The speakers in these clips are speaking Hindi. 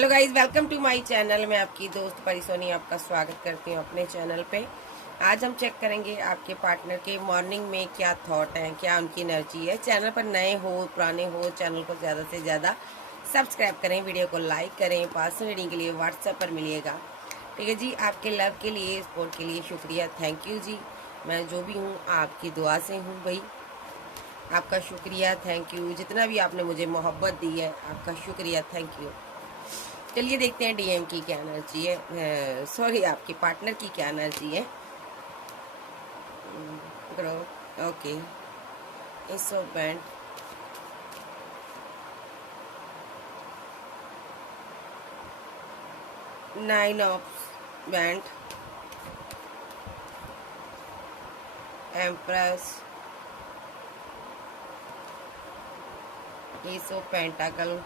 Hello guys, welcome to my channel. मैं आपकी दोस्त परिसोनी आपका स्वागत करती हूँ अपने चैनल पे। आज हम चेक करेंगे आपके पार्टनर के मॉर्निंग में क्या थॉट हैं, क्या उनकी एनर्जी है। चैनल पर नए हो पुराने हो, चैनल को ज़्यादा से ज़्यादा सब्सक्राइब करें, वीडियो को लाइक करें। पर्सनल रीडिंग के लिए व्हाट्सएप पर मिलिएगा। ठीक है जी। आपके लव के लिए, सपोर्ट के लिए शुक्रिया, थैंक यू जी। मैं जो भी हूँ आपकी दुआ से हूँ भाई। आपका शुक्रिया, थैंक यू। जितना भी आपने मुझे मोहब्बत दी है, आपका शुक्रिया, थैंक यू। चलिए देखते हैं डीएम की क्या एनर्जी है, सॉरी आपके पार्टनर की क्या एनर्जी है। ग्रो ओके, एस ऑफ बैंड, नाइन ऑफ बैंड, empress, ace of pentacle,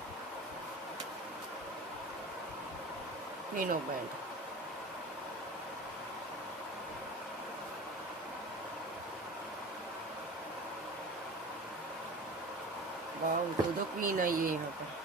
queen of बैंड। वाह, दो क्वीन है ये यहाँ पर।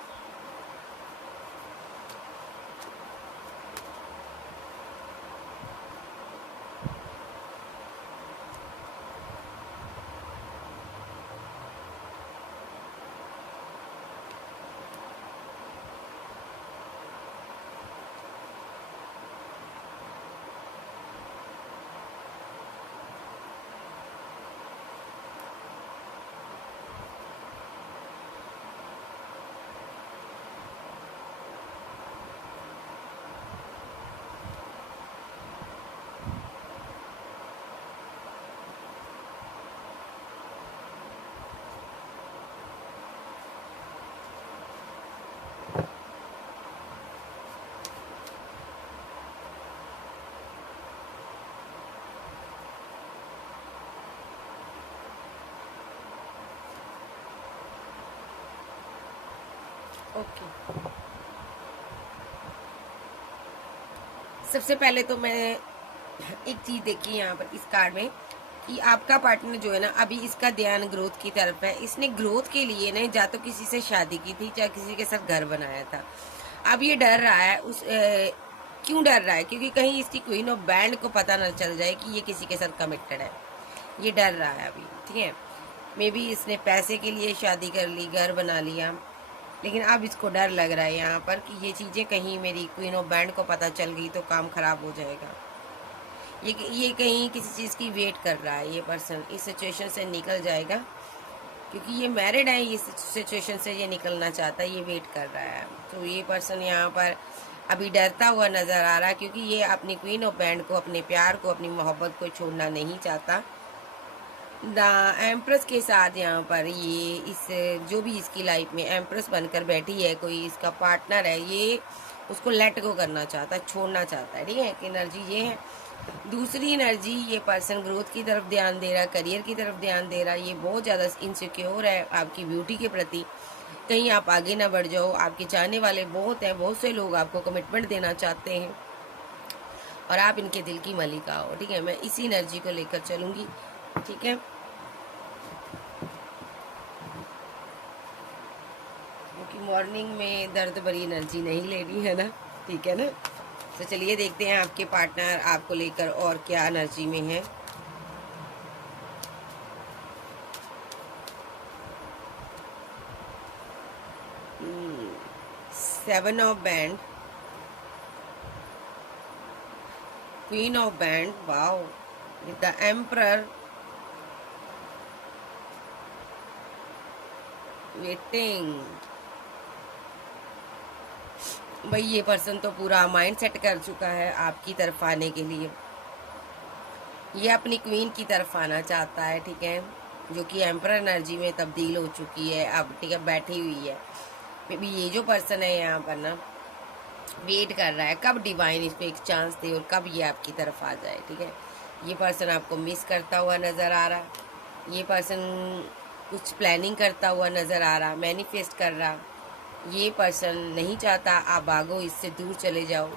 ओके, सबसे पहले तो मैं एक चीज देखी यहाँ पर इस कार्ड में कि आपका पार्टनर जो है ना, अभी इसका ध्यान ग्रोथ की तरफ है। इसने ग्रोथ के लिए ना या तो किसी से शादी की थी, चाहे किसी के साथ घर बनाया था। अब ये डर रहा है क्यों डर रहा है? क्योंकि कहीं इसकी क्वीन ऑफ बैंड को पता न चल जाए कि ये किसी के साथ कमिटेड है। ये डर रहा है अभी, ठीक है। मे बी इसने पैसे के लिए शादी कर ली, घर बना लिया, लेकिन अब इसको डर लग रहा है यहाँ पर कि ये चीज़ें कहीं मेरी क्वीन ऑफ बैंड को पता चल गई तो काम खराब हो जाएगा। ये कहीं किसी चीज़ की वेट कर रहा है। ये पर्सन इस सिचुएशन से निकल जाएगा क्योंकि ये मैरिड है। इस सिचुएशन से ये निकलना चाहता है, ये वेट कर रहा है। तो ये पर्सन यहाँ पर अभी डरता हुआ नज़र आ रहा है क्योंकि ये अपनी क्वीन ऑफ बैंड को, अपने प्यार को, अपनी मोहब्बत को छोड़ना नहीं चाहता। द एम्प्रेस के साथ यहाँ पर ये इस जो भी इसकी लाइफ में एम्प्रेस बनकर बैठी है, कोई इसका पार्टनर है, ये उसको लेट गो करना चाहता है, छोड़ना चाहता है। ठीक है, एनर्जी ये है। दूसरी एनर्जी, ये पर्सन ग्रोथ की तरफ ध्यान दे रहा है, करियर की तरफ ध्यान दे रहा है। ये बहुत ज़्यादा इनसिक्योर है आपकी ब्यूटी के प्रति। कहीं आप आगे ना बढ़ जाओ। आपके चाहने वाले बहुत हैं, बहुत से लोग आपको कमिटमेंट देना चाहते हैं और आप इनके दिल की मलिका हो। ठीक है, मैं इसी एनर्जी को लेकर चलूँगी। ठीक है, क्योंकि मॉर्निंग में दर्द भरी एनर्जी नहीं लेनी है ना। ठीक है ना। तो चलिए देखते हैं आपके पार्टनर आपको लेकर और क्या एनर्जी में है। Seven of band, queen of band, wow, with the emperor, waiting. भाई ये पर्सन तो पूरा माइंड सेट कर चुका है आपकी तरफ आने के लिए। ये अपनी क्वीन की तरफ आना चाहता है, ठीक है, जो कि एम्परर एनर्जी में तब्दील हो चुकी है अब। ठीक है, बैठी हुई है। मे बी ये जो पर्सन है यहाँ पर ना, वेट कर रहा है कब डिवाइन इसको एक चांस दे और कब ये आपकी तरफ आ जाए। ठीक है, ये पर्सन आपको मिस करता हुआ नज़र आ रहा। ये पर्सन कुछ प्लानिंग करता हुआ नज़र आ रहा, मैनिफेस्ट कर रहा। ये पर्सन नहीं चाहता आप भागो, इससे दूर चले जाओ।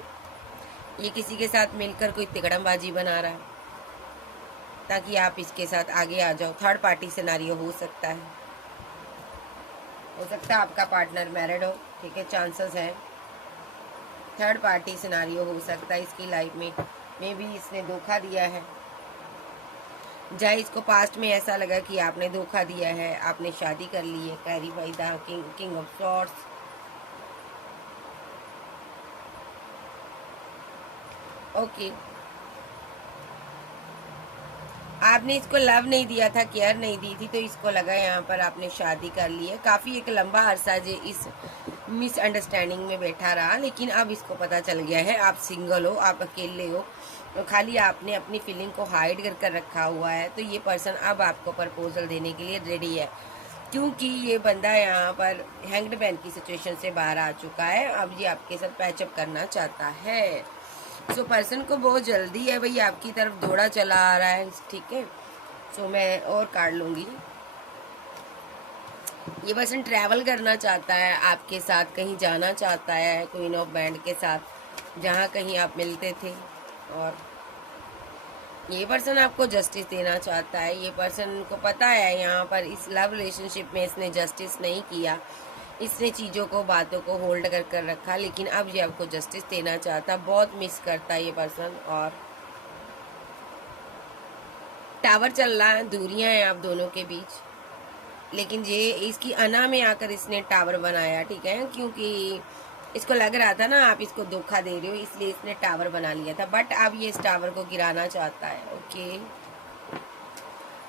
ये किसी के साथ मिलकर कोई तिकड़मबाजी बना रहा है ताकि आप इसके साथ आगे आ जाओ। थर्ड पार्टी सिनारियो हो सकता है आपका पार्टनर मैरिड हो। ठीक है, चांसेस हैं। थर्ड पार्टी सिनारियो हो सकता है इसकी लाइफ में भी इसने धोखा दिया है। चाहे इसको पास्ट में ऐसा लगा कि आपने धोखा दिया है, आपने शादी कर ली है। Carry by the king of swords. Okay, आपने इसको लव नहीं दिया था, केयर नहीं दी थी, तो इसको लगा यहाँ पर आपने शादी कर ली है। काफ़ी एक लंबा अरसा जो इस मिसअंडरस्टैंडिंग में बैठा रहा, लेकिन अब इसको पता चल गया है आप सिंगल हो, आप अकेले हो, तो खाली आपने अपनी फीलिंग को हाइड कर रखा हुआ है। तो ये पर्सन अब आपको प्रपोजल देने के लिए रेडी है, क्योंकि ये बंदा यहाँ पर हैंग्ड मैन की सिचुएशन से बाहर आ चुका है। अब ये आपके साथ पैचअप करना चाहता है। सो पर्सन को बहुत जल्दी है भाई, आपकी तरफ दौड़ा चला आ रहा है, ठीक है। सो मैं और कार्ड लूंगी। ये पर्सन ट्रैवल करना चाहता है आपके साथ, कहीं जाना चाहता है क्वीन ऑफ बैंड के साथ, जहाँ कहीं आप मिलते थे। और ये पर्सन आपको जस्टिस देना चाहता है। ये पर्सन को पता है यहाँ पर इस लव रिलेशनशिप में इसने जस्टिस नहीं किया, इसने चीज़ों को, बातों को होल्ड कर रखा, लेकिन अब ये आपको जस्टिस देना चाहता, बहुत मिस करता है ये पर्सन। और टावर चल रहा है, दूरियां हैं आप दोनों के बीच, लेकिन ये इसकी अना में आकर इसने टावर बनाया, ठीक है, क्योंकि इसको लग रहा था ना आप इसको धोखा दे रहे हो, इसलिए इसने टावर बना लिया था। बट अब ये इस टावर को गिराना चाहता है। ओके,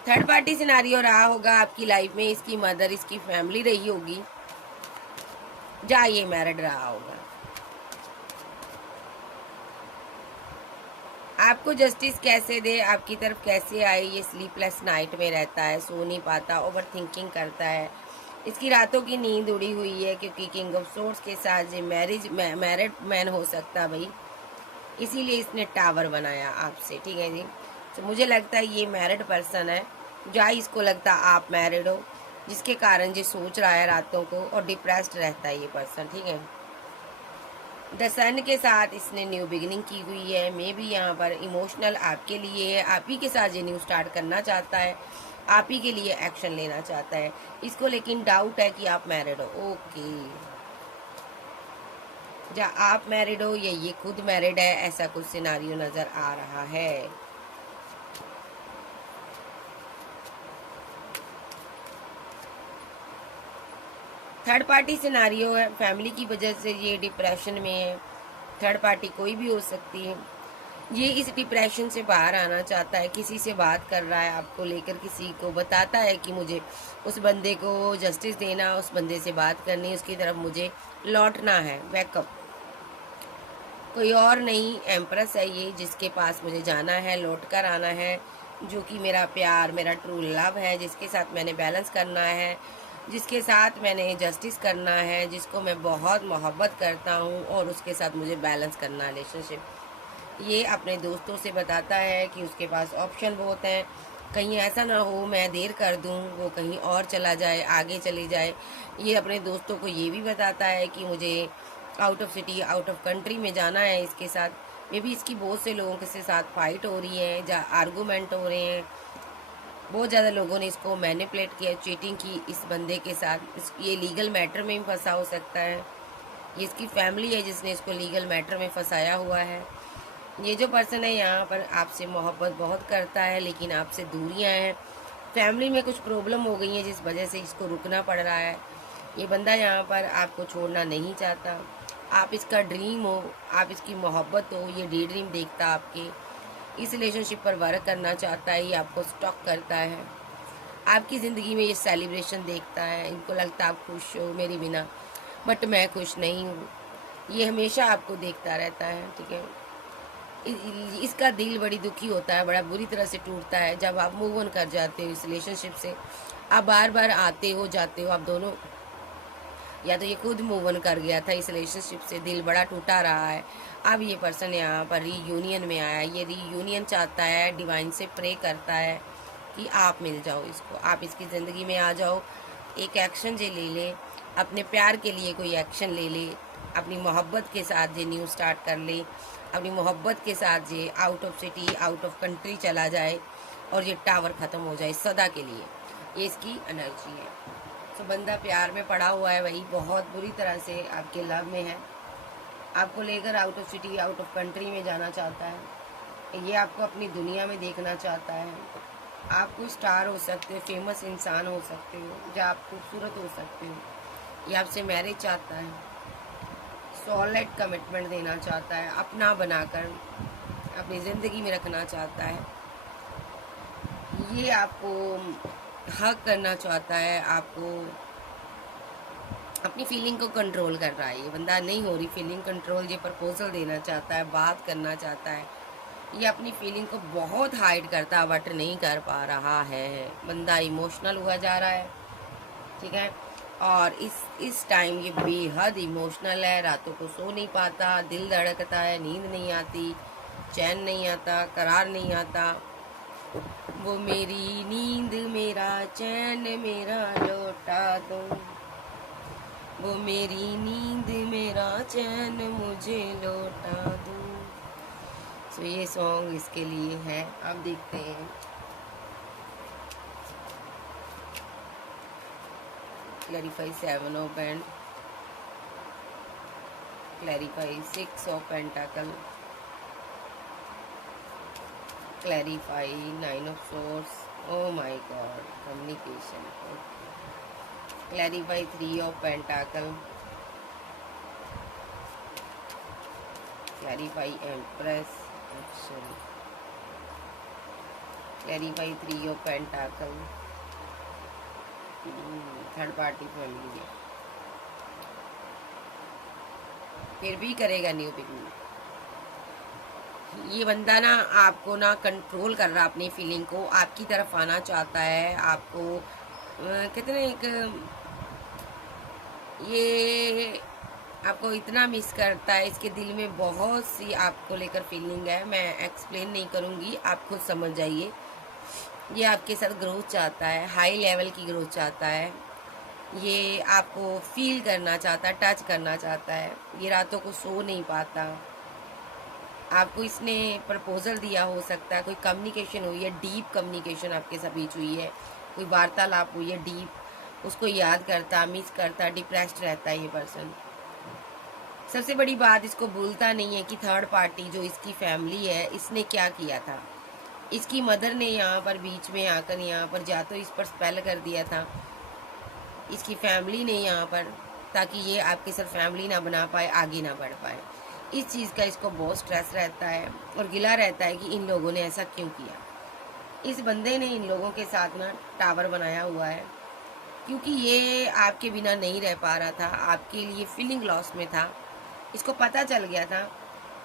थर्ड पार्टी सिनारियो रहा होगा आपकी लाइफ में, इसकी मदर, इसकी फैमिली रही होगी, जहाँ ये मैरिड रहा होगा। आपको जस्टिस कैसे दे, आपकी तरफ कैसे आए, ये स्लीपलेस नाइट में रहता है, सो नहीं पाता, ओवर थिंकिंग करता है, इसकी रातों की नींद उड़ी हुई है, क्योंकि किंग ऑफ सोर्ड्स के साथ ये मैरिड मैन हो सकता भाई, इसीलिए इसने टावर बनाया आपसे, ठीक है जी। तो मुझे लगता है ये मैरिड पर्सन है, जहाँ इसको लगता आप मैरिड हो, जिसके कारण ये सोच रहा है रातों को, और डिप्रेस्ड रहता है ये पर्सन, ठीक है। द सन के साथ इसने न्यू बिगिनिंग की हुई है, मे बी यहाँ पर इमोशनल आपके लिए है, आप ही के साथ ये न्यू स्टार्ट करना चाहता है, आप ही के लिए एक्शन लेना चाहता है। इसको लेकिन डाउट है कि आप मैरिड हो। ओके, या आप मैरिड हो या ये खुद मैरिड है, ऐसा कुछ सिनारियो नजर आ रहा है। थर्ड पार्टी सिनारियो है, फैमिली की वजह से ये डिप्रेशन में है। थर्ड पार्टी कोई भी हो सकती है। ये इस डिप्रेशन से बाहर आना चाहता है, किसी से बात कर रहा है आपको लेकर, किसी को बताता है कि मुझे उस बंदे को जस्टिस देना, उस बंदे से बात करनी, उसकी तरफ मुझे लौटना है, बैकअप। कोई और नहीं, एम्प्रेस है ये, जिसके पास मुझे जाना है, लौट कर आना है, जो कि मेरा प्यार, मेरा ट्रू लव है, जिसके साथ मैंने बैलेंस करना है, जिसके साथ मैंने जस्टिस करना है, जिसको मैं बहुत मोहब्बत करता हूँ, और उसके साथ मुझे बैलेंस करना है रिलेशनशिप। ये अपने दोस्तों से बताता है कि उसके पास ऑप्शन बहुत हैं, कहीं ऐसा ना हो मैं देर कर दूं, वो कहीं और चला जाए, आगे चली जाए। ये अपने दोस्तों को ये भी बताता है कि मुझे out of city, out of country में जाना है इसके साथ। मे भी इसकी बहुत से लोगों के साथ फाइट हो रही है, या आर्गूमेंट हो रहे हैं, बहुत ज़्यादा लोगों ने इसको मैनिपुलेट किया, चीटिंग की इस बंदे के साथ। ये लीगल मैटर में भी फंसा हो सकता है, ये इसकी फैमिली है जिसने इसको लीगल मैटर में फंसाया हुआ है। ये जो पर्सन है यहाँ पर आपसे मोहब्बत बहुत करता है, लेकिन आपसे दूरियाँ हैं, फैमिली में कुछ प्रॉब्लम हो गई है जिस वजह से इसको रुकना पड़ रहा है। ये बंदा यहाँ पर आपको छोड़ना नहीं चाहता, आप इसका ड्रीम हो, आप इसकी मोहब्बत हो, ये डे ड्रीम देखता आपके, इस रिलेशनशिप पर वर्क करना चाहता है, ये आपको स्टॉक करता है, आपकी ज़िंदगी में ये सेलिब्रेशन देखता है, इनको लगता है आप खुश हो मेरी बिना, बट मैं खुश नहीं हूँ। ये हमेशा आपको देखता रहता है, ठीक है। इसका दिल बड़ी दुखी होता है, बड़ा बुरी तरह से टूटता है जब आप मूव ऑन कर जाते हो इस रिलेशनशिप से। आप बार बार आते हो जाते हो, आप दोनों, या तो ये खुद मूव ऑन कर गया था इस रिलेशनशिप से, दिल बड़ा टूटा रहा है। अब ये पर्सन यहाँ पर रीयूनियन में आया, ये रीयूनियन चाहता है, डिवाइन से प्रे करता है कि आप मिल जाओ इसको, आप इसकी ज़िंदगी में आ जाओ, एक एक्शन जे ले ले, अपने प्यार के लिए कोई एक्शन ले ले, अपनी मोहब्बत के साथ जे न्यू स्टार्ट कर ले, अपनी मोहब्बत के साथ जे out of city, out of country चला जाए, और ये टावर ख़त्म हो जाए सदा के लिए। ये इसकी एनर्जी है। तो बंदा प्यार में पड़ा हुआ है, वही बहुत बुरी तरह से आपके लव में है। आपको लेकर out of city, out of country में जाना चाहता है। ये आपको अपनी दुनिया में देखना चाहता है। आप कोई स्टार हो सकते हो, फेमस इंसान हो सकते हो, या आप खूबसूरत हो सकते हो। ये आपसे मैरिज चाहता है, सॉलिड कमिटमेंट देना चाहता है, अपना बनाकर अपनी ज़िंदगी में रखना चाहता है। ये आपको हक करना चाहता है, आपको अपनी फीलिंग को कंट्रोल कर रहा है। ये बंदा नहीं हो रही फीलिंग कंट्रोल, ये प्रपोजल देना चाहता है, बात करना चाहता है। ये अपनी फीलिंग को बहुत हाइड करता है बट नहीं कर पा रहा है। बंदा इमोशनल हुआ जा रहा है, ठीक है। और इस टाइम ये बेहद इमोशनल है, रातों को सो नहीं पाता, दिल धड़कता है, नींद नहीं आती, चैन नहीं आता, करार नहीं आता। वो मेरी नींद मेरा चैन मेरा लौटा दो, वो मेरी नींद मेरा चैन मुझे लौटा दो। तो ये सॉन्ग इसके लिए है। अब देखते हैं। क्लैरिफाई 7 ऑफ बैंड, clarify 6 of pentacle, clarify 9 of swords. Oh my god, communication. Clarify 3 of pentacle, clarify empress, clarify 3 of pentacle. Third party family है, फिर भी करेगा न्यू बिगनिंग। ये बंदा ना आपको ना कंट्रोल कर रहा, अपनी फीलिंग को आपकी तरफ आना चाहता है। आपको कहते ना एक ये आपको इतना मिस करता है, इसके दिल में बहुत सी आपको लेकर फीलिंग है। मैं एक्सप्लेन नहीं करूँगी, आप खुद समझ जाइए। ये आपके साथ ग्रोथ चाहता है, हाई लेवल की ग्रोथ चाहता है। ये आपको फील करना चाहता है, टच करना चाहता है। ये रातों को सो नहीं पाता। आपको इसने प्रपोजल दिया हो सकता है, कोई कम्युनिकेशन हुई है, डीप कम्युनिकेशन आपके साथ बीच हुई है, कोई वार्तालाप हुई है डीप। उसको याद करता, मिस करता, डिप्रेस्ड रहता है ये पर्सन। सबसे बड़ी बात, इसको भूलता नहीं है कि थर्ड पार्टी जो इसकी फैमिली है, इसने क्या किया था। इसकी मदर ने यहाँ पर बीच में आकर यहाँ पर जा तो इस पर स्पेल कर दिया था, इसकी फैमिली ने यहाँ पर, ताकि ये आपके साथ फैमिली ना बना पाए, आगे ना बढ़ पाए। इस चीज़ का इसको बहुत स्ट्रेस रहता है और गिला रहता है कि इन लोगों ने ऐसा क्यों किया। इस बंदे ने इन लोगों के साथ ना टावर बनाया हुआ है, क्योंकि ये आपके बिना नहीं रह पा रहा था, आपके लिए फीलिंग लॉस में था। इसको पता चल गया था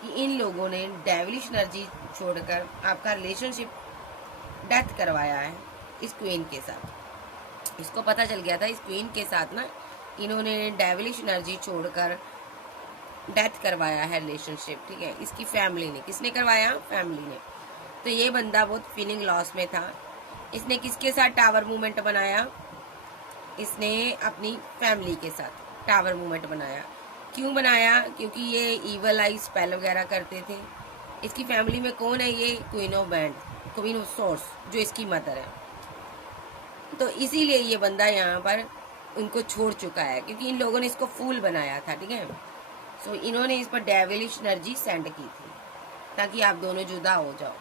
कि इन लोगों ने डेविलिश एनर्जी छोड़कर आपका रिलेशनशिप डेथ करवाया है इस क्वीन के साथ। इसको पता चल गया था इस क्वीन के साथ ना इन्होंने डेविलिश एनर्जी छोड़कर डेथ करवाया है रिलेशनशिप, ठीक है। इसकी फैमिली ने, किसने करवाया? फैमिली ने। तो ये बंदा बहुत फीलिंग लॉस में था। इसने किसके साथ टावर मूवमेंट बनाया? इसने अपनी फैमिली के साथ टावर मूवमेंट बनाया। क्यों बनाया? क्योंकि ये ईवल आई स्पेल वगैरह करते थे। इसकी फैमिली में कौन है? ये queen of band, queen of source, जो इसकी मदर है। तो इसीलिए ये बंदा यहाँ पर उनको छोड़ चुका है, क्योंकि इन लोगों ने इसको फूल बनाया था, ठीक है। सो इन्होंने इस पर डेविलिश एनर्जी सेंड की थी ताकि आप दोनों जुदा हो जाओ।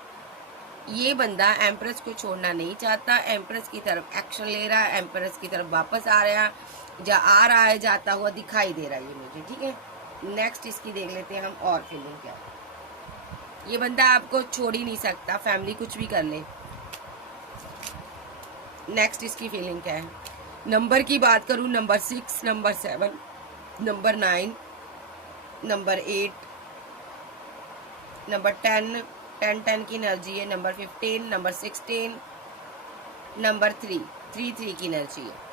ये बंदा एम्प्रेस को छोड़ना नहीं चाहता, एम्प्रेस की तरफ एक्शन ले रहा है, एम्प्रेस की तरफ वापस आ रहा है, जाता हुआ दिखाई दे रहा है ये मुझे, ठीक है। नेक्स्ट इसकी देख लेते हैं हम और फीलिंग क्या है। ये बंदा आपको छोड़ ही नहीं सकता, फैमिली कुछ भी कर ले। नेक्स्ट इसकी फीलिंग क्या है। नंबर की बात करूं, number 6, number 7, number 9, number 8, number 10 की एनर्जी है, नंबर 15, नंबर 16, नंबर 3 की एनर्जी है।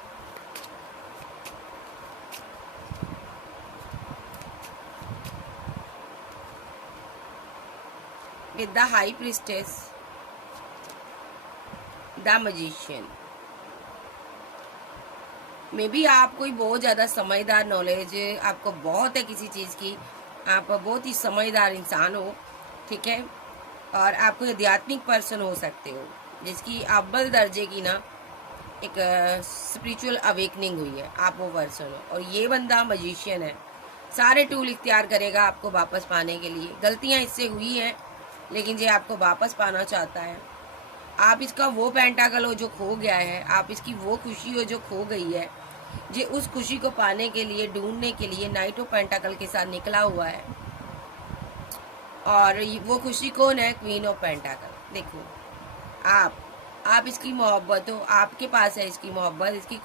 With the high priestess, the magician. May be आप कोई बहुत ज़्यादा समझदार, नॉलेज आपको बहुत है किसी चीज़ की, आप बहुत ही समझदार इंसान हो, ठीक है। और आप कोई आध्यात्मिक पर्सन हो सकते हो जिसकी अव्वल दर्जे की ना एक स्पिरिचुअल अवेकनिंग हुई है, आप वो पर्सन हो। और ये बंदा मैजिशियन है, सारे टूल इख्तियार करेगा आपको वापस पाने के लिए। गलतियां इससे हुई हैं, लेकिन ये आपको वापस पाना चाहता है। आप इसका वो पेंटाकल हो जो खो गया है, आप इसकी वो खुशी हो जो खो गई है, ये उस खुशी को पाने के लिए, ढूंढने के लिए नाइट ऑफ पेंटाकल के साथ निकला हुआ है। और वो खुशी कौन है? Queen of pentacle. देखो आप इसकी मोहब्बत हो, आपके पास है इसकी मोहब्बत, इसकी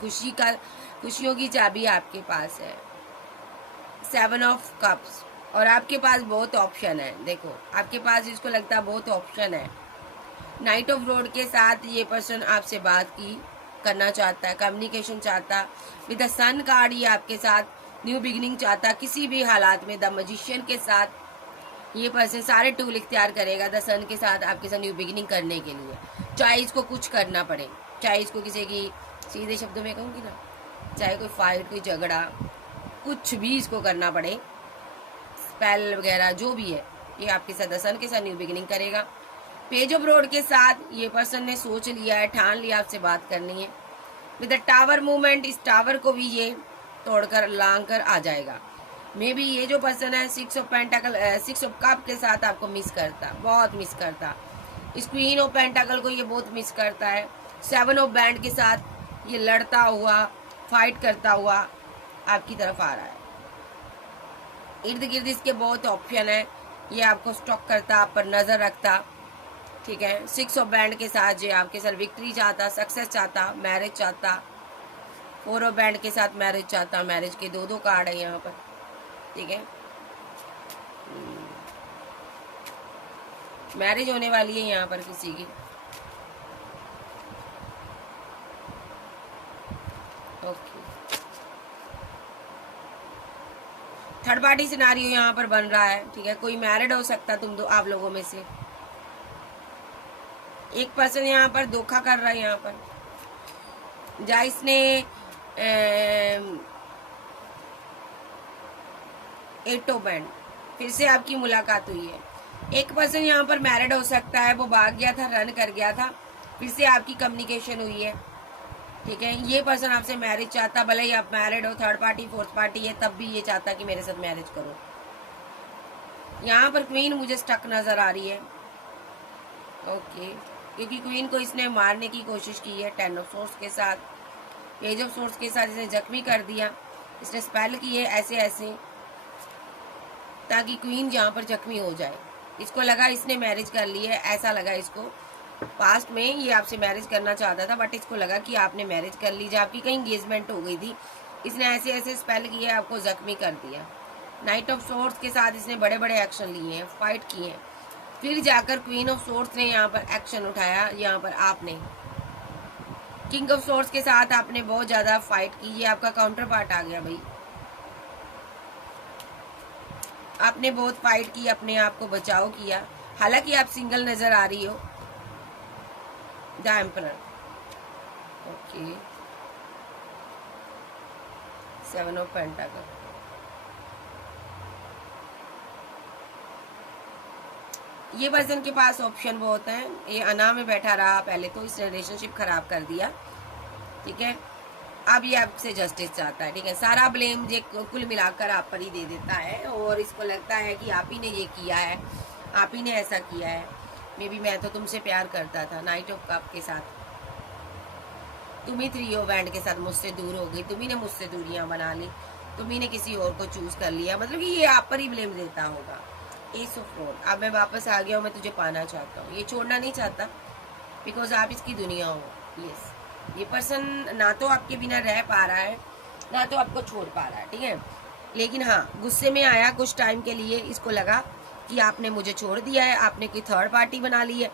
खुशियों की चाबी आपके पास है। 7 ऑफ कप्स। और आपके पास बहुत ऑप्शन है। देखो आपके पास इसको लगता है बहुत ऑप्शन है। नाइट ऑफ रोड के साथ ये पर्सन आपसे बात करना चाहता है, कम्युनिकेशन चाहता। विद द सन कार्ड ये आपके साथ न्यू बिगिनिंग चाहता। किसी भी हालात में द मैजिशियन के साथ ये पर्सन सारे टूल इख्तियार करेगा द सन के साथ आपके साथ न्यू बिगिनिंग करने के लिए, चाहे इसको कुछ करना पड़े, चाहे इसको किसी की, सीधे शब्दों में कहूँगी ना, चाहे कोई फाइट, कोई झगड़ा, कुछ भी इसको करना पड़े, स्पेल वगैरह जो भी है, ये आपके साथ द सन के साथ न्यू बिगिनिंग करेगा। पेज ऑफ रोड के साथ ये पर्सन ने सोच लिया है, ठान लिया आपसे बात करनी है। विद द टावर मूवमेंट, इस टावर को भी ये तोड़कर लांग कर आ जाएगा। मे बी ये जो पर्सन है 6 ऑफ पेंटाकल, 6 ऑफ कप के साथ आपको मिस करता, बहुत मिस करता। इस क्वीन ऑफ पेंटाकल को ये बहुत मिस करता है। 7 ऑफ बैंड के साथ ये लड़ता हुआ, फाइट करता हुआ आपकी तरफ आ रहा है। इर्द गिर्द इसके बहुत ऑप्शन है, ये आपको स्टॉक करता, आप पर नजर रखता। ठीक है, 6 ऑफ बैंड के साथ ये आपके साथ विक्ट्री चाहता, सक्सेस चाहता, मैरिज चाहता। 4 ऑफ बैंड के साथ मैरिज चाहता। मैरिज के दो कार्ड है यहाँ पर। ठीक है, मैरिज होने वाली है यहाँ पर किसी की। ओके, थर्ड पार्टी सिनारियो यहाँ पर बन रहा है। ठीक है, कोई मैरिड हो सकता आप लोगों में से। एक पर्सन यहाँ पर धोखा कर रहा है। यहाँ पर जहाँ इसने 8 ऑफ बैंड, फिर से आपकी मुलाकात हुई है। एक पर्सन यहाँ पर मैरिड हो सकता है, वो भाग गया था, रन कर गया था, फिर से आपकी कम्युनिकेशन हुई है। ठीक है, ये पर्सन आपसे मैरिज चाहता, भले ही आप मैरिड हो, थर्ड पार्टी फोर्थ पार्टी है, तब भी ये चाहता कि मेरे साथ मैरिज करो। यहाँ पर क्वीन मुझे स्टक नजर आ रही है। ओके, क्योंकि क्वीन को इसने मारने की कोशिश की है 10 ऑफ सोर्स के साथ, पेज ऑफ सोर्स के साथ इसने जख्मी कर दिया। इसने स्पेल की है ऐसे ऐसे ताकि क्वीन यहाँ पर जख्मी हो जाए। इसको लगा इसने मैरिज कर ली है, ऐसा लगा इसको। पास्ट में ये आपसे मैरिज करना चाहता था, बट इसको लगा कि आपने मैरिज कर ली, जब आपकी कहीं एंगेजमेंट हो गई थी, इसने ऐसे ऐसे स्पेल किए, आपको जख्मी कर दिया। नाइट ऑफ सोर्स के साथ इसने बड़े बड़े एक्शन लिए हैं, फाइट किए हैं, फिर जाकर क्वीन ऑफ सोर्स ने यहाँ पर एक्शन उठाया। यहाँ पर आपने किंग ऑफ सोर्स के साथ आपने बहुत ज्यादा फाइट की, ये आपका काउंटर पार्ट आ गया भाई। आपने बहुत फाइट की, अपने आप को बचाव किया, हालांकि आप सिंगल नजर आ रही हो। The emperor. Okay, 7 of pentacle. ये पर्सन के पास ऑप्शन बहुत है। ये अना में बैठा रहा पहले, तो इस रिलेशनशिप खराब कर दिया। ठीक है, अब ये आपसे जस्टिस चाहता है। ठीक है, सारा ब्लेम ये कुल मिलाकर आप पर ही दे देता है, और इसको लगता है कि आप ही ने ये किया है, आप ही ने ऐसा किया है। मे बी मैं तो तुमसे प्यार करता था। नाइट ऑफ कप के साथ तुम ही 3 ऑफ बैंड के साथ मुझसे दूर हो गई, तुम ही ने मुझसे दूरियां बना ली, तुम ही ने किसी और को चूज कर लिया। मतलब कि ये आप पर ही ब्लेम देता होगा। एस ऑफ फोर्ड, अब मैं वापस आ गया हूँ, मैं तुझे पाना चाहता हूँ। ये छोड़ना नहीं चाहता, बिकॉज आप इसकी दुनिया हो। यस, ये पर्सन ना तो आपके बिना रह पा रहा है, ना तो आपको छोड़ पा रहा है। ठीक है, लेकिन हाँ, गुस्से में आया कुछ टाइम के लिए। इसको लगा कि आपने मुझे छोड़ दिया है, आपने कोई थर्ड पार्टी बना ली है,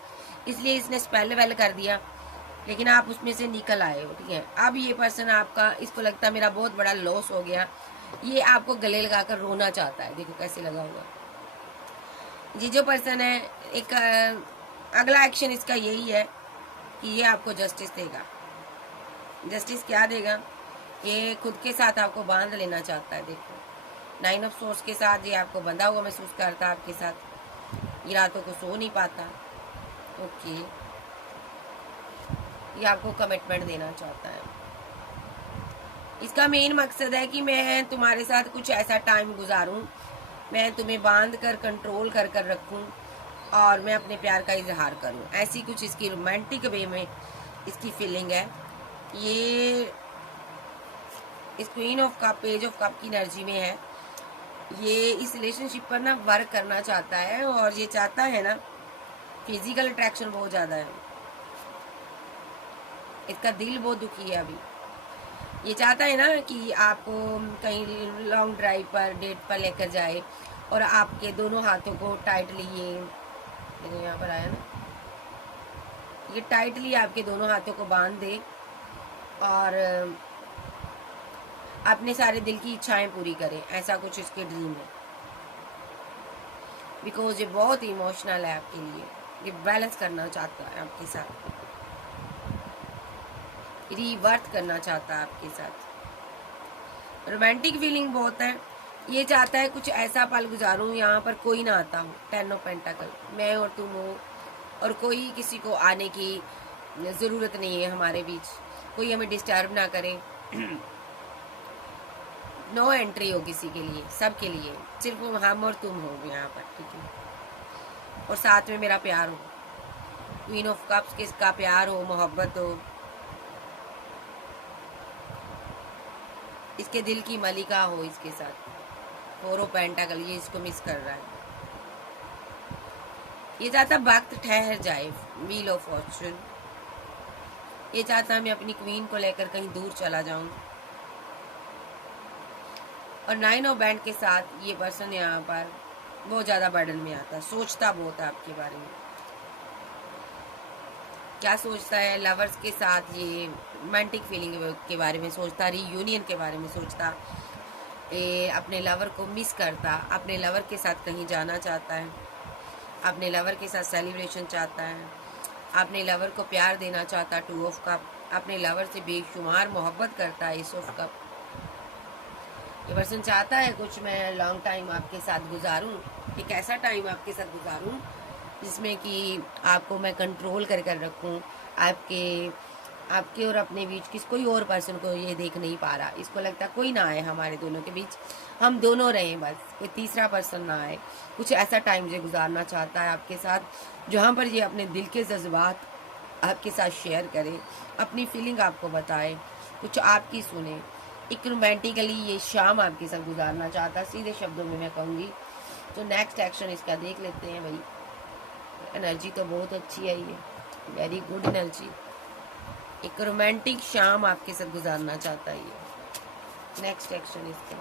इसलिए इसने स्पेल वेल कर दिया, लेकिन आप उसमें से निकल आए हो। ठीक है, अब ये पर्सन आपका, इसको लगता है मेरा बहुत बड़ा लॉस हो गया, ये आपको गले लगाकर रोना चाहता है। देखो कैसे लगा हुआ। ये जो पर्सन है, एक अगला एक्शन इसका यही है कि ये आपको जस्टिस देगा। जस्टिस क्या देगा? ये खुद के साथ आपको बांध लेना चाहता है। देखो 9 ऑफ सोर्स के साथ ये आपको बंधा हुआ महसूस करता है आपके साथ, ये रातों को सो नहीं पाता। ओके, ये आपको कमिटमेंट देना चाहता है। इसका मेन मकसद है कि मैं तुम्हारे साथ कुछ ऐसा टाइम गुजारूं, मैं तुम्हें बांध कर कंट्रोल कर कर रखूं और मैं अपने प्यार का इजहार करूं। ऐसी कुछ इसकी रोमांटिक वे में इसकी फीलिंग है। ये इस queen of cup, page of cup की एनर्जी में है। ये इस रिलेशनशिप पर ना वर्क करना चाहता है और ये चाहता है ना, फिजिकल अट्रैक्शन बहुत ज़्यादा है, इसका दिल बहुत दुखी है अभी। ये चाहता है ना कि आपको कहीं लॉन्ग ड्राइव पर, डेट पर लेकर जाए और आपके दोनों हाथों को टाइटली, ये यहाँ पर आया ना, ये टाइटली आपके दोनों हाथों को बांध दे और अपने सारे दिल की इच्छाएं पूरी करे। ऐसा कुछ इसके ड्रीम है, बिकॉज ये बहुत इमोशनल है आपके लिए। ये बैलेंस करना चाहता है आपके साथ, रिवर्थ करना चाहता है आपके साथ। रोमांटिक फीलिंग बहुत है। ये चाहता है कुछ ऐसा पल गुजारूं यहाँ पर कोई ना आता हो। 10 ऑफ पेंटाकल, मैं और तुम हो और कोई किसी को आने की ज़रूरत नहीं है हमारे बीच, कोई हमें डिस्टर्ब ना करे। नो एंट्री हो किसी के लिए, सब के लिए, सिर्फ हम और तुम हो यहाँ पर, ठीक है। और साथ में मेरा प्यार हो, क्वीन ऑफ कप्स किसका प्यार हो, मोहब्बत हो, इसके दिल की मलिका हो इसके साथ। 4 ऑफ पेंटाकल, ये इसको मिस कर रहा है। ये चाहता वक्त ठहर जाए, व्हील ऑफ फॉर्चून। ये चाहता मैं अपनी क्वीन को लेकर कहीं दूर चला जाऊं। और 9 ऑफ बैंड के साथ ये पर्सन यहाँ पर बहुत ज़्यादा बर्डन में आता है, सोचता बहुत है आपके बारे में। क्या सोचता है? लवर्स के साथ ये रोमांटिक फीलिंग के बारे में सोचता, रीयूनियन के बारे में सोचता, अपने लवर को मिस करता, अपने लवर के साथ कहीं जाना चाहता है, अपने लवर के साथ सेलिब्रेशन चाहता है, अपने लवर को प्यार देना चाहता। 2 ऑफ कप, अपने लवर से बेशुमार मोहब्बत करता है। 1 ऑफ कप, ये पर्सन चाहता है कुछ मैं लॉन्ग टाइम आपके साथ गुजारूं, एक ऐसा टाइम आपके साथ गुजारूं जिसमें कि आपको मैं कंट्रोल कर कर रखूं। आपके और अपने बीच किस कोई और पर्सन को ये देख नहीं पा रहा। इसको लगता है कोई ना आए हमारे दोनों के बीच, हम दोनों रहें बस, कोई तीसरा पर्सन ना आए। कुछ ऐसा टाइम जो गुजारना चाहता है आपके साथ, जहाँ पर ये अपने दिल के जज्बात आपके साथ शेयर करे, अपनी फीलिंग आपको बताए, कुछ आपकी सुने। एक रोमांटिकली ये शाम आपके साथ गुजारना चाहता है, सीधे शब्दों में मैं कहूँगी। तो नेक्स्ट एक्शन इसका देख लेते हैं भाई। एनर्जी तो बहुत अच्छी है, ये वेरी गुड एनर्जी। एक रोमांटिक शाम आपके साथ गुजारना चाहता है ये। नेक्स्ट एक्शन इसका,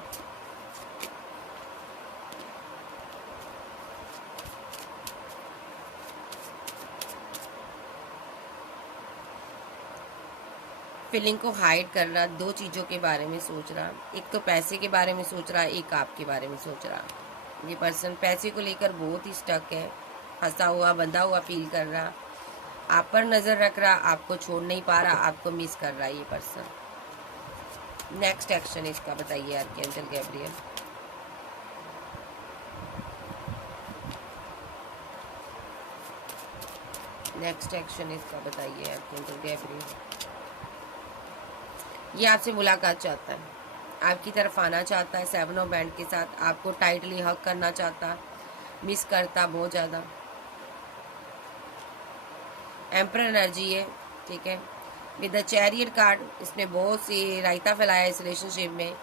फीलिंग को हाइड कर रहा, 2 चीज़ों के बारे में सोच रहा। एक तो पैसे के बारे में सोच रहा, एक आपके बारे में सोच रहा। ये पर्सन पैसे को लेकर बहुत ही स्टक है, फंसा हुआ, बंधा हुआ फील कर रहा, आप पर नज़र रख रहा, आपको छोड़ नहीं पा रहा, आपको मिस कर रहा है ये पर्सन। नेक्स्ट एक्शन इसका बताइए आर्कएंजल गैब्रियल। नेक्स्ट एक्शन इसका बताइए आर्कएंजल गैब्रियल। ये आपसे मुलाकात चाहता है, आपकी तरफ आना चाहता है 7 ऑफ बैंड के साथ, आपको टाइटली हक करना चाहता, मिस करता बहुत ज़्यादा। एम्पर एनर्जी है, ठीक है, विद द चैरियट कार्ड। इसने बहुत सी रायता फैलाया इस रिलेशनशिप में,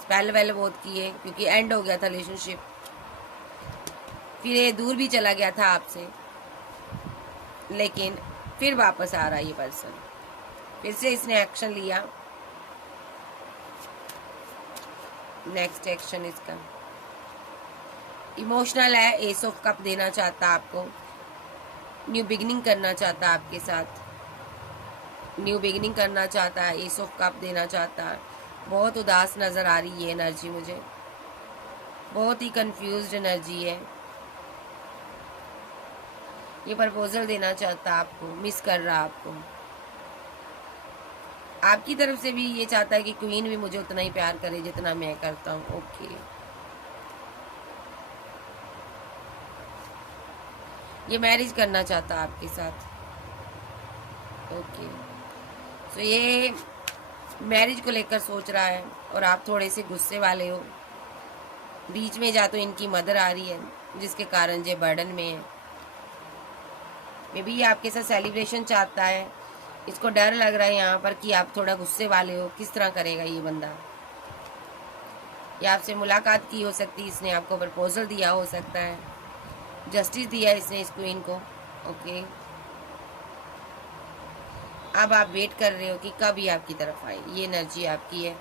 स्पेल वेल बहुत किए, क्योंकि एंड हो गया था रिलेशनशिप, फिर ये दूर भी चला गया था आपसे, लेकिन फिर वापस आ रहा है ये पर्सन, फिर से इसने एक्शन लिया। नेक्स्ट एक्शन इसका इमोशनल है, एस ऑफ कप देना चाहता आपको, न्यू बिगिनिंग करना चाहता आपके साथ, न्यू बिगिनिंग करना चाहता है, एस ऑफ कप देना चाहता है। बहुत उदास नज़र आ रही है एनर्जी मुझे, बहुत ही कंफ्यूज्ड एनर्जी है। ये प्रपोजल देना चाहता आपको, मिस कर रहा आपको। आपकी तरफ से भी ये चाहता है कि क्वीन भी मुझे उतना ही प्यार करे जितना मैं करता हूँ। ओके, ये मैरिज करना चाहता आपके साथ। ओके, तो ये मैरिज को लेकर सोच रहा है और आप थोड़े से गुस्से वाले हो। बीच में जा तो इनकी मदर आ रही है जिसके कारण ये बर्डन में है। मे बी ये आपके साथ सेलिब्रेशन चाहता है, इसको डर लग रहा है यहाँ पर कि आप थोड़ा गुस्से वाले हो। किस तरह करेगा ये बंदा? या आपसे मुलाकात की हो सकती है, इसने आपको प्रपोजल दिया हो सकता है, जस्टिस दिया इसने इस क्वीन को। ओके, अब आप वेट कर रहे हो कि कब ये आपकी तरफ आए। ये एनर्जी आपकी है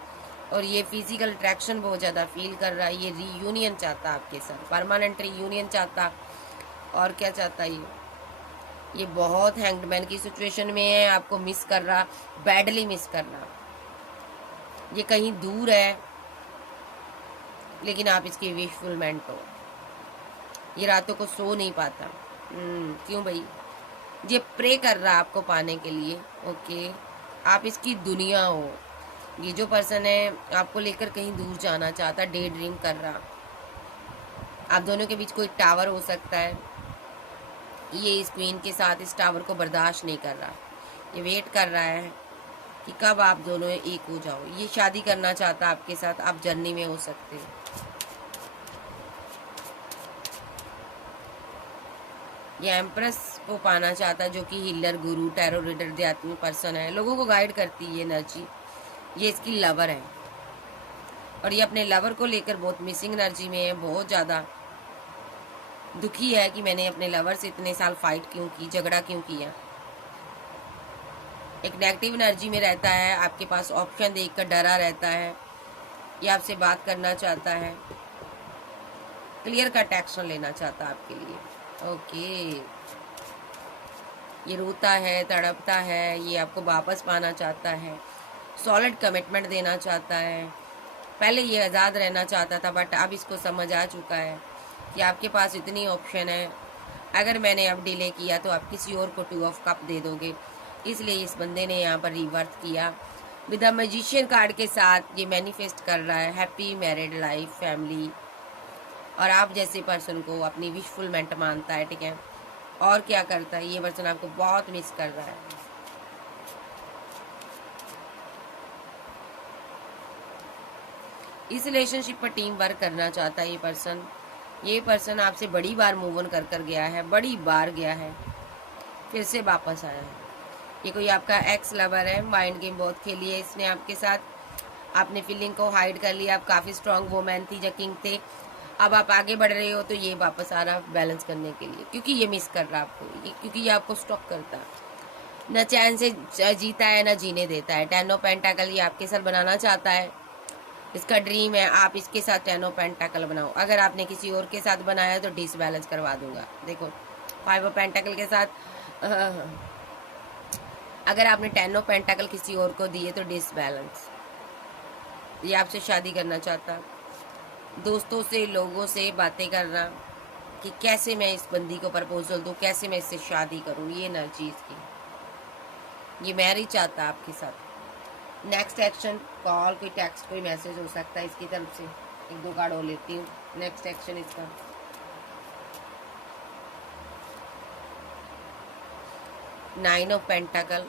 और ये फिजिकल अट्रैक्शन बहुत ज़्यादा फील कर रहा है। ये रीयूनियन चाहता आपके साथ, परमानेंट रीयूनियन चाहता। और क्या चाहता ये बहुत हैंग्डमैन की सिचुएशन में है, आपको मिस कर रहा, बैडली मिस कर रहा। ये कहीं दूर है लेकिन आप इसकी विशफुलमेंट हो। ये रातों को सो नहीं पाता। क्यों भाई? ये प्रे कर रहा आपको पाने के लिए। ओके, आप इसकी दुनिया हो। ये जो पर्सन है आपको लेकर कहीं दूर जाना चाहता, डे ड्रीम कर रहा। आप दोनों के बीच कोई टावर हो सकता है। ये इस क्वीन के साथ इस टावर को बर्दाश्त नहीं कर रहा। ये वेट कर रहा है कि कब आप दोनों एक हो जाओ। ये शादी करना चाहता आपके साथ, आप जर्नी में हो सकते हो। ये एम्प्रेस को पाना चाहता है जो कि हीलर, गुरु, टैरो रीडर, आध्यात्मिक पर्सन है, लोगों को गाइड करती है ये एनर्जी। ये इसकी लवर है और ये अपने लवर को लेकर बहुत मिसिंग एनर्जी में है, बहुत ज़्यादा दुखी है कि मैंने अपने लवर से इतने साल फाइट क्यों की, झगड़ा क्यों किया। एक नेगेटिव एनर्जी में रहता है, आपके पास ऑप्शन देखकर डरा रहता है। ये आपसे बात करना चाहता है, क्लियर कट एक्शन लेना चाहता है आपके लिए। ओके, ये रोता है, तड़पता है, ये आपको वापस पाना चाहता है, सॉलिड कमिटमेंट देना चाहता है। पहले ये आज़ाद रहना चाहता था बट अब इसको समझ आ चुका है कि आपके पास इतनी ऑप्शन है, अगर मैंने अब डिले किया तो आप किसी और को 2 ऑफ कप दे दोगे। इसलिए इस बंदे ने यहाँ पर रिवर्थ किया विद द मैजिशियन कार्ड के साथ। ये मैनिफेस्ट कर रहा है हैप्पी मैरिड लाइफ, फैमिली, और आप जैसे पर्सन को अपनी विशफुलमेंट मानता है। ठीक है, और क्या करता है? ये पर्सन आपको बहुत मिस कर रहा है। इस रिलेशनशिप पर टीम वर्क करना चाहता है ये पर्सन आपसे बड़ी बार मूव ऑन कर गया है, बड़ी बार गया है, फिर से वापस आया है। ये कोई आपका एक्स लवर है, माइंड गेम बहुत खेली है इसने आपके साथ, आपने फीलिंग को हाइड कर लिया। आप काफ़ी स्ट्रांग वोमैन थी, या किंग थे, अब आप आगे बढ़ रहे हो तो ये वापस आ रहा बैलेंस करने के लिए, क्योंकि ये मिस कर रहा आपको, क्योंकि ये आपको स्टॉप करता है, न चैन से जीता है न जीने देता है। 10 ऑफ पेंटाकल ये आपके साथ बनाना चाहता है, इसका ड्रीम है आप इसके साथ 10 ऑफ पेंटाकल बनाओ। अगर आपने किसी और के साथ बनाया तो डिसबैलेंस करवा दूंगा। देखो 5 ऑफ पेंटाकल के साथ अगर आपने 10 ऑफ पेंटाकल किसी और को दिए तो डिसबैलेंस। ये आपसे शादी करना चाहता, दोस्तों से, लोगों से बातें करना कि कैसे मैं इस बंदी को प्रपोजल दूं, कैसे मैं इससे शादी करूं। ये एनर्जी इसकी, ये मैरिज चाहता आपके साथ। नेक्स्ट एक्शन, कॉल, कोई टेक्स्ट, कोई मैसेज हो सकता है इसकी तरफ से। 1-2 कार्ड और लेती हूँ। नेक्स्ट एक्शन इसका, नाइन ऑफ पेंटाकल,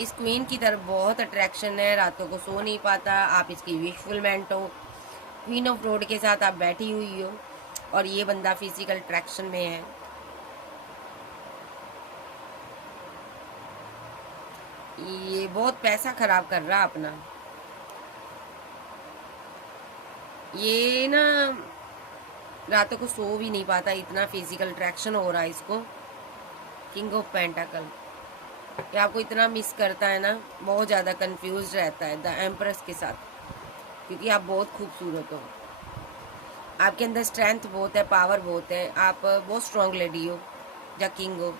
इस क्वीन की तरफ बहुत अट्रैक्शन है, रातों को सो नहीं पाता, आप इसकी विशफुलमेंट हो। क्वीन ऑफ रोड के साथ आप बैठी हुई हो और ये बंदा फिजिकल अट्रैक्शन में है। ये बहुत पैसा खराब कर रहा अपना। ये ना रातों को सो भी नहीं पाता, इतना फिजिकल अट्रैक्शन हो रहा है इसको। किंग ऑफ पेंटाकल, ये आपको इतना मिस करता है ना, बहुत ज़्यादा कंफ्यूज रहता है द एम्प्रेस के साथ, क्योंकि आप बहुत खूबसूरत हो, आपके अंदर स्ट्रेंथ बहुत है, पावर बहुत है, आप बहुत स्ट्रॉन्ग लेडी हो या किंग हो।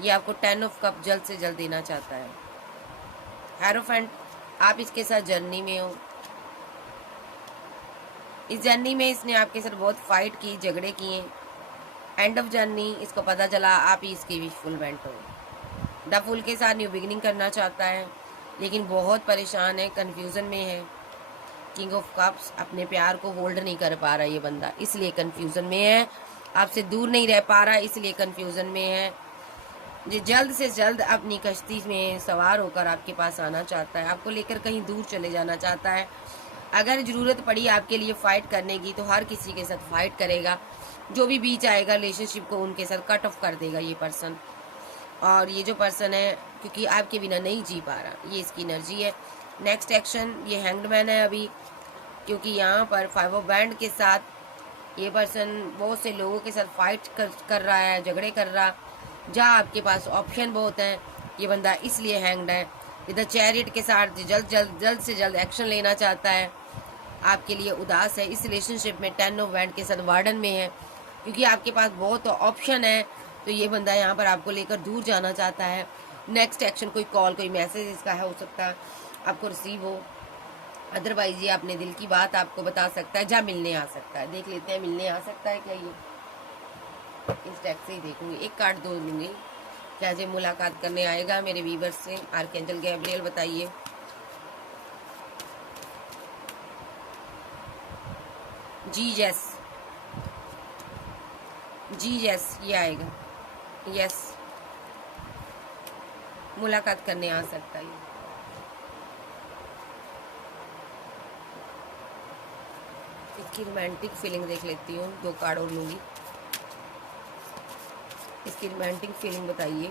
ये आपको 10 ऑफ कप जल्द से जल्द देना चाहता है। हेरोफेंट, आप इसके साथ जर्नी में हो। इस जर्नी में इसने आपके साथ बहुत फाइट की, झगड़े किए। एंड ऑफ जर्नी इसको पता चला आप ही इसकी विशफुलमेंट हो। द फूल के साथ न्यू बिगिनिंग करना चाहता है लेकिन बहुत परेशान है, कंफ्यूजन में है। किंग ऑफ कप्स, अपने प्यार को होल्ड नहीं कर पा रहा ये बंदा, इसलिए कंफ्यूजन में है। आपसे दूर नहीं रह पा रहा, इसलिए कंफ्यूजन में है। जो जल्द से जल्द अपनी कश्ती में सवार होकर आपके पास आना चाहता है, आपको लेकर कहीं दूर चले जाना चाहता है। अगर ज़रूरत पड़ी आपके लिए फ़ाइट करने की तो हर किसी के साथ फाइट करेगा। जो भी बीच आएगा रिलेशनशिप को उनके साथ कट ऑफ कर देगा ये पर्सन। और ये जो पर्सन है क्योंकि आपके बिना नहीं जी पा रहा, ये इसकी एनर्जी है। नेक्स्ट एक्शन ये हैंग्ड मैन है अभी, क्योंकि यहाँ पर 5 ऑफ बैंड के साथ ये पर्सन बहुत से लोगों के साथ फाइट कर रहा है, झगड़े कर रहा, जहाँ आपके पास ऑप्शन बहुत हैं। ये बंदा इसलिए हैंग्ड है। इधर चैरियट के साथ जल्द से जल्द एक्शन लेना चाहता है, आपके लिए उदास है। इस रिलेशनशिप में 10 ऑफ बैंड के साथ वार्डन में है, क्योंकि आपके पास बहुत ऑप्शन है। तो ये बंदा यहाँ पर आपको लेकर दूर जाना चाहता है। नेक्स्ट एक्शन कोई कॉल कोई मैसेज इसका है, हो सकता है आपको रिसीव हो, अदरवाइज ये अपने दिल की बात आपको बता सकता है, जहाँ मिलने आ सकता है। देख लेते हैं मिलने आ सकता है क्या। ये इस टैग से ही देखूंगी, एक कार्ड दो लूंगी। क्या जो मुलाकात करने आएगा मेरे वीवर्स से, आर्कएंजल गैब्रियल बताइए। जीजस ये आएगा। यस, मुलाकात करने आ सकता है। इसकी रोमांटिक फीलिंग देख लेती हूँ, 2 कार्ड और लूंगी। इसकी रोमांटिक फीलिंग बताइए।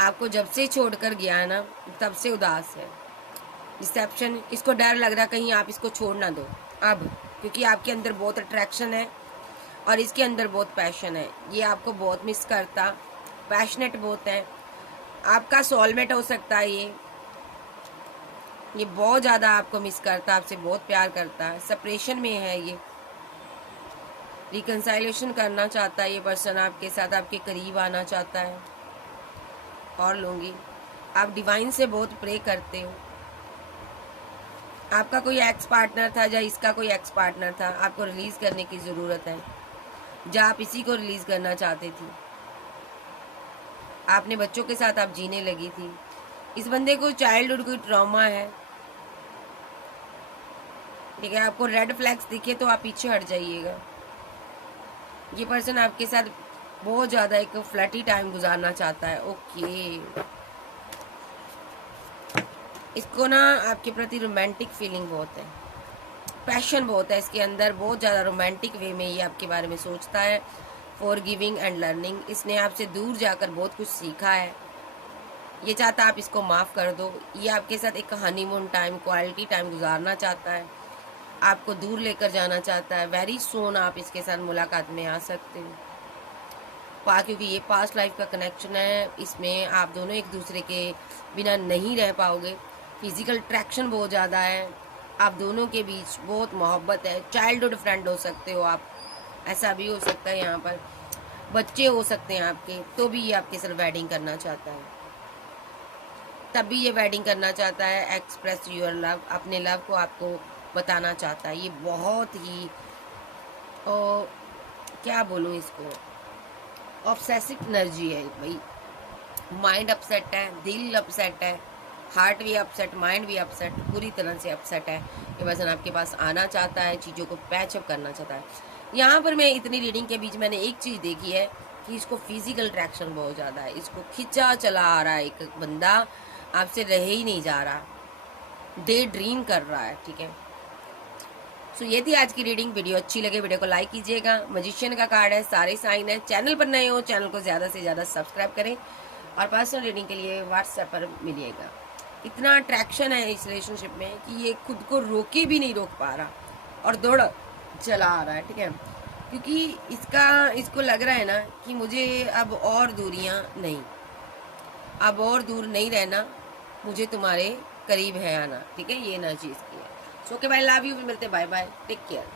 आपको जब से छोड़कर गया है ना, तब से उदास है, डिसेप्शन। इसको डर लग रहा कहीं आप इसको छोड़ ना दो अब, क्योंकि आपके अंदर बहुत अट्रैक्शन है और इसके अंदर बहुत पैशन है। ये आपको बहुत मिस करता, पैशनेट बहुत है, आपका सोलमेट हो सकता है। ये बहुत ज़्यादा आपको मिस करता, आपसे बहुत प्यार करता है। सेपरेशन में है ये, रिकंसाइलेशन करना चाहता है ये पर्सन आपके साथ, आपके करीब आना चाहता है। और लूँगी, आप डिवाइन से बहुत प्रे करते हो। आपका कोई एक्स पार्टनर था या इसका कोई एक्स पार्टनर था, आपको रिलीज़ करने की ज़रूरत है, या आप इसी को रिलीज़ करना चाहते थी। आपने बच्चों के साथ आप जीने लगी थी। इस बंदे को चाइल्डहुड कोई ट्रॉमा है, ठीक है। आपको रेड फ्लैग्स दिखे तो आप पीछे हट जाइएगा। ये पर्सन आपके साथ बहुत ज़्यादा एक फ्लैटी टाइम गुजारना चाहता है। ओके, इसको ना आपके प्रति रोमांटिक फीलिंग बहुत है, पैशन बहुत है इसके अंदर, बहुत ज़्यादा रोमांटिक वे में ये आपके बारे में सोचता है। फॉर गिविंग एंड लर्निंग, इसने आपसे दूर जाकर बहुत कुछ सीखा है। ये चाहता आप इसको माफ़ कर दो। ये आपके साथ एक हनीमून टाइम, क्वालिटी टाइम गुजारना चाहता है, आपको दूर लेकर जाना चाहता है। वेरी सून आप इसके साथ मुलाकात में आ सकते हो, क्योंकि ये पास्ट लाइफ का कनेक्शन है। इसमें आप दोनों एक दूसरे के बिना नहीं रह पाओगे। फिजिकल अट्रैक्शन बहुत ज़्यादा है, आप दोनों के बीच बहुत मोहब्बत है। चाइल्डहुड फ्रेंड हो सकते हो आप, ऐसा भी हो सकता है। यहाँ पर बच्चे हो सकते हैं आपके, तो भी ये आपके साथ वेडिंग करना चाहता है, तब भी ये वेडिंग करना चाहता है। एक्सप्रेस योर लव, अपने लव को आपको बताना चाहता है। ये बहुत ही क्या बोलूँ इसको, ऑब्सेसिव एनर्जी है भाई। माइंड अपसेट है, दिल अपसेट है, हार्ट भी अपसेट, माइंड भी अपसेट, पूरी तरह से अपसेट है। ये पर्सन आपके पास आना चाहता है, चीज़ों को पैचअप करना चाहता है। यहाँ पर मैं इतनी रीडिंग के बीच मैंने एक चीज़ देखी है कि इसको फिजिकल अट्रैक्शन बहुत ज़्यादा है, इसको खिंचा चला आ रहा है। एक बंदा आपसे रह ही नहीं जा रहा, डे ड्रीम कर रहा है, ठीक है। सो ये थी आज की रीडिंग। वीडियो अच्छी लगे वीडियो को लाइक कीजिएगा। मजिशियन का कार्ड है, सारे साइन है। चैनल पर नए हो चैनल को ज़्यादा से ज़्यादा सब्सक्राइब करें और पर्सनल रीडिंग के लिए व्हाट्सएप पर मिलिएगा। इतना अट्रैक्शन है इस रिलेशनशिप में कि ये खुद को रोके भी नहीं रोक पा रहा और दौड़ चला आ रहा है, ठीक है। क्योंकि इसको लग रहा है ना कि मुझे अब और दूरियां नहीं, अब और दूर नहीं रहना, मुझे तुम्हारे करीब है आना, ठीक है। ये एनर्जी इसकी है। सो के बाय, लव यू, मिलते, बाय बाय, टेक केयर।